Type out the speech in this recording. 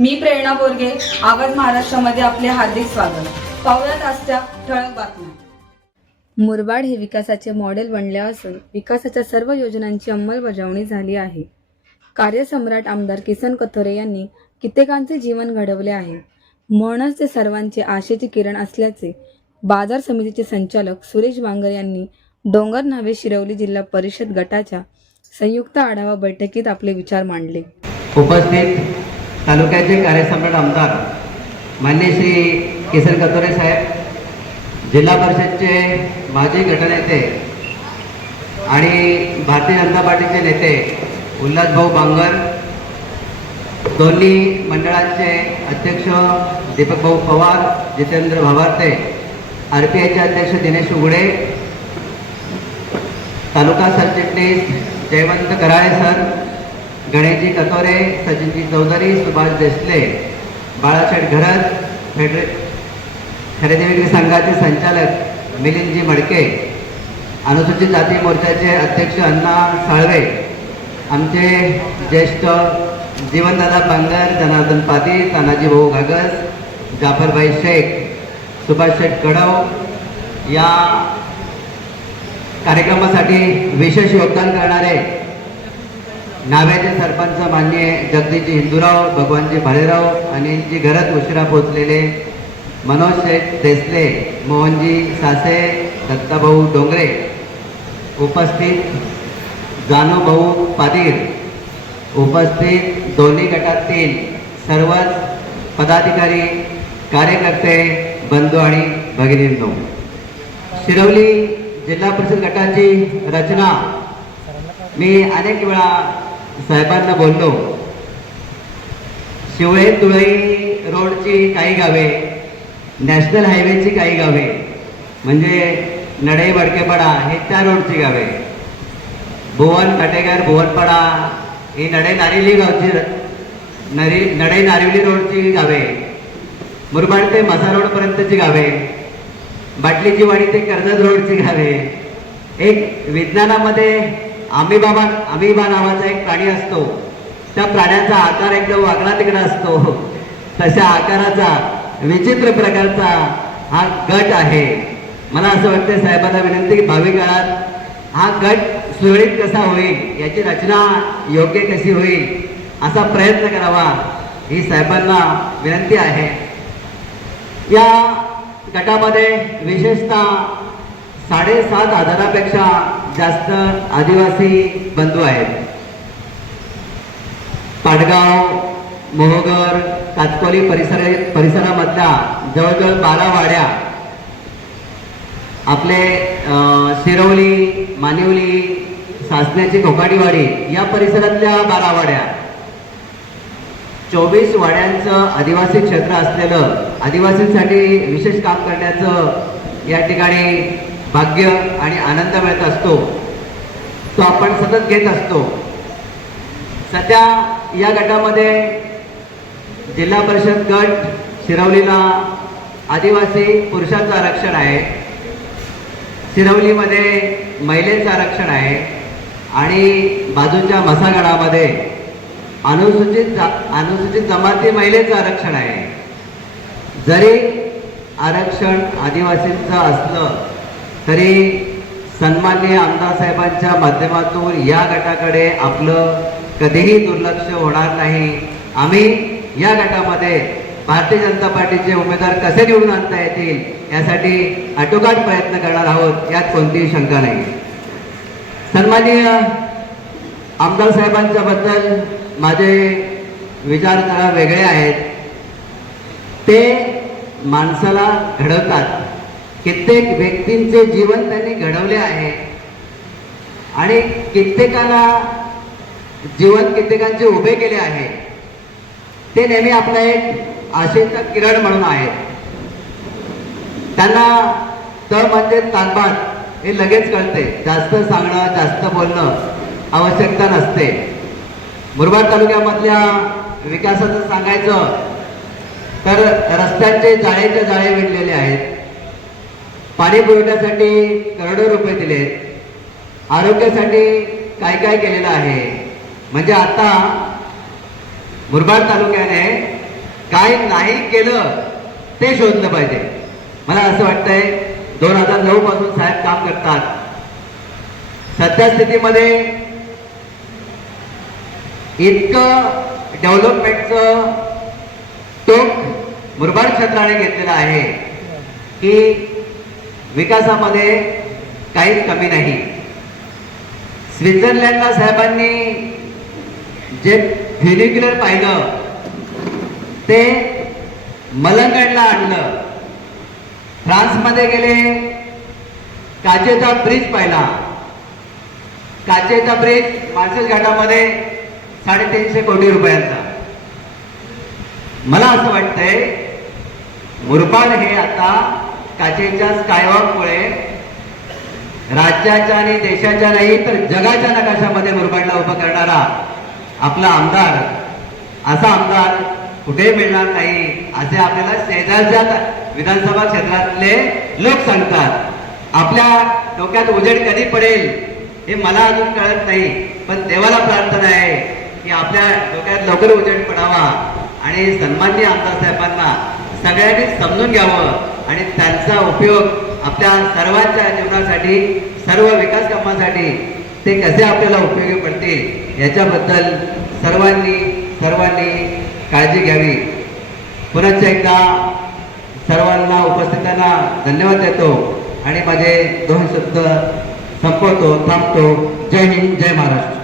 मी प्रेरणा बोरगे आवाज महाराष्ट्रामध्ये आपले हार्दिक स्वागत. पाहुयात आजच्या ठळक बातम्या. मुरबाड हे विकासाचे मॉडेल बनले असून विकासाच्या सर्व योजनांची अंमलबजावणी झाली आहे. कार्यसम्राट आमदार किसन कथोरे यांनी कित्येकांचे जीवन घडवले आहे. म्हणूनच ते सर्वांचे आशेचे किरण असल्याचे बाजार समितीचे संचालक सुरेश बांगर यांनी डोंगर नावे शिरवली जिल्हा परिषद गटाच्या संयुक्त आढावा बैठकीत आपले विचार मांडले. उपस्थित तालुक्याचे कार्यसम्राट आमदार मान्य श्री किसन कतोरे साहेब जिल्हा परिषदचे माजी गटनेते आणि भारतीय जनता पार्टीचे नेते उल्हासभाऊ बांगर दोन्ही मंडळांचे अध्यक्ष दीपक भाऊ पवार जितेंद्र भावार्ते आर पी आयचे अध्यक्ष दिनेश उघडे तालुका सरचिटणीस जयवंत कराळे सर गणेशजी कतोरे सचिनजी चौधरी सुभाष देसले बाळासाहेब घरत फेडरे खरेदी विक्री संघाचे संचालक मिलिंदजी मडके अनुसूचित जाती मोर्चाचे अध्यक्ष अण्णा साळवे आमचे ज्येष्ठ जीवनदादा बांगर जनार्दन पाटील तानाजी भाऊ घागस जाफरभाई शेख सुभाष शेख कडव या कार्यक्रमासाठी विशेष योगदान करणारे नाव्याचे सरपंच मान्य जगदीजी हिंदूराव भगवानजी भालेराव जी घरात उशिरा पोचलेले मनोज शेठ देसले मोहनजी सासे दत्ताभाऊ डोंगरे. उपस्थित जानूभाऊ पादीर. उपस्थित दोन्ही गटातील सर्वच पदाधिकारी कार्यकर्ते बंधू आणि भगिनींनो. शिरवली जिल्हा परिषद गटाची रचना. मी अनेक वेळा साहेबांना बोललो शिवळे तुळई रोडची काही गावे नॅशनल हायवेची काही गावे म्हणजे नडे वडकेपाडा हे त्या रोडची गावे. भुवन कटेगार भुवनपाडा ही नडे नारिवली गावची नरी नडे नारिवली रोडची गावे. मुरबाड ते मसा रोडपर्यंतची गावे. बाटलीची वाडी ते कर्जत रोडची गावे. एक विज्ञानामध्ये आमिबाबा आमिबा नावाचा एक प्राणी असतो. त्या प्राण्याचा आकार एकदम वागडा तिकडा असतो. तशा आकाराचा विचित्र प्रकारचा हा गट आहे. मला असं वाटतं साहेबांना विनंती की भावी काळात हा गट सुरळीत कसा होईल याची रचना योग्य कशी होईल असा प्रयत्न करावा ही साहेबांना विनंती आहे. या गटामध्ये विशेषतः साडेसात हजारापेक्षा जास्त आदिवासी बंधू आहेत. पाडगाव मोहगर कातकोली परिसर परिसरामधल्या जवळजवळ बारा वाड्या आपले अं, शिरवली मानिवली सासण्याची कोकाडीवाडी या परिसरातल्या बारा वाड्या. चोवीस वाड्यांचं आदिवासी क्षेत्र असलेलं आदिवासींसाठी विशेष काम करण्याचं या ठिकाणी भाग्य आणि आनंद मिळत असतो. तो आपण सतत घेत असतो. सध्या या गटामध्ये जिल्हा परिषद गट शिरवलीला आदिवासी पुरुषांचं आरक्षण आहे. शिरवलीमध्ये महिलेचं आरक्षण आहे. आणि बाजूच्या मसागडामध्ये अनुसूचित जा अनुसूचित जमाती महिलेचं आरक्षण आहे. जरी आरक्षण आदिवासींचं असलं तरी सन्माननीय आमदार साहेबांच्या माध्यमातून या गटाकडे आपलं कधीही दुर्लक्ष होणार नाही. आम्ही या गटामध्ये भारतीय जनता पार्टीचे उमेदवार कसे निवडून आणता येतील यासाठी आटोकाट प्रयत्न करणार आहोत यात कोणतीही शंका नाही. सन्माननीय आमदार साहेबांच्या बद्दल माझे विचार जरा वेगळे आहेत. ते माणसाला घडवतात. कित्येक व्यक्तींचे जीवन त्यांनी घडवले आहे. आणि कित्येकाला जीवन कित्येकांचे उभे केले आहे. ते नेहमी आपला एक आशेचं किरण म्हणून आहेत. त्यांना तर म्हणजे तानबाद हे लगेच कळते. जास्त सांगणं जास्त बोलणं आवश्यकता नसते. मुरबाड तालुक्यामधल्या विकासाचं सांगायचं तर रस्त्यांचे जाळेचे जाळे विणलेले पाणी पुरवठ्यासाठी करोडो रुपये दिलेत आरोग्यासाठी काय काय केलेलं आहे? म्हणजे आता मुरबाड तालुक्याने काय नाही केलं ते शोधलं पाहिजे. मला असं वाटतंय दोन हजार नऊ पासून साहेब काम करतात. सध्या स्थितीमध्ये इतकं डेव्हलपमेंटचं टोक मुरबाड क्षेत्राने घेतलेलं आहे की विकासामध्ये काहीच कमी नाही. स्वित्झर्लंडला साहेबांनी जे फ्युनिक्युलर पाहिलं ते मलंगडला आणलं. फ्रान्समध्ये गेले काचेचा ब्रिज पाहिला. काचेचा ब्रिज मार्शल घाटामध्ये साडेतीनशे कोटी रुपयांचा. मला असं वाटतंय मुरबाड हे आता काचेच्या स्कायवॉकमुळे राज्याच्या आणि देशाच्या नाही तर जगाच्या नकाशामध्ये मुरबाडला उभा करणारा आपला आमदार असा आमदार कुठे मिळणार नाही असे आपल्याला शेजारच्या विधानसभा क्षेत्रातले लोक सांगतात. आपल्या डोक्यात उजेड कधी पडेल हे मला अजून कळत नाही पण देवाला प्रार्थना आहे की आपल्या डोक्यात लवकर उजेड पडावा आणि सन्माननीय आमदार साहेबांना सगळ्यांनी समजून घ्यावं. आणि त्यांचा उपयोग आपल्या सर्वांच्या जीवनासाठी सर्व विकास कामासाठी ते कसे आपल्याला उपयोगी पडतील याच्याबद्दल सर्वांनी सर्वांनी काळजी घ्यावी. पुनश्च एकदा सर्वांना उपस्थितांना धन्यवाद देतो आणि माझे दोन शब्द संपवतो थांबतो. जय हिंद जय महाराष्ट्र.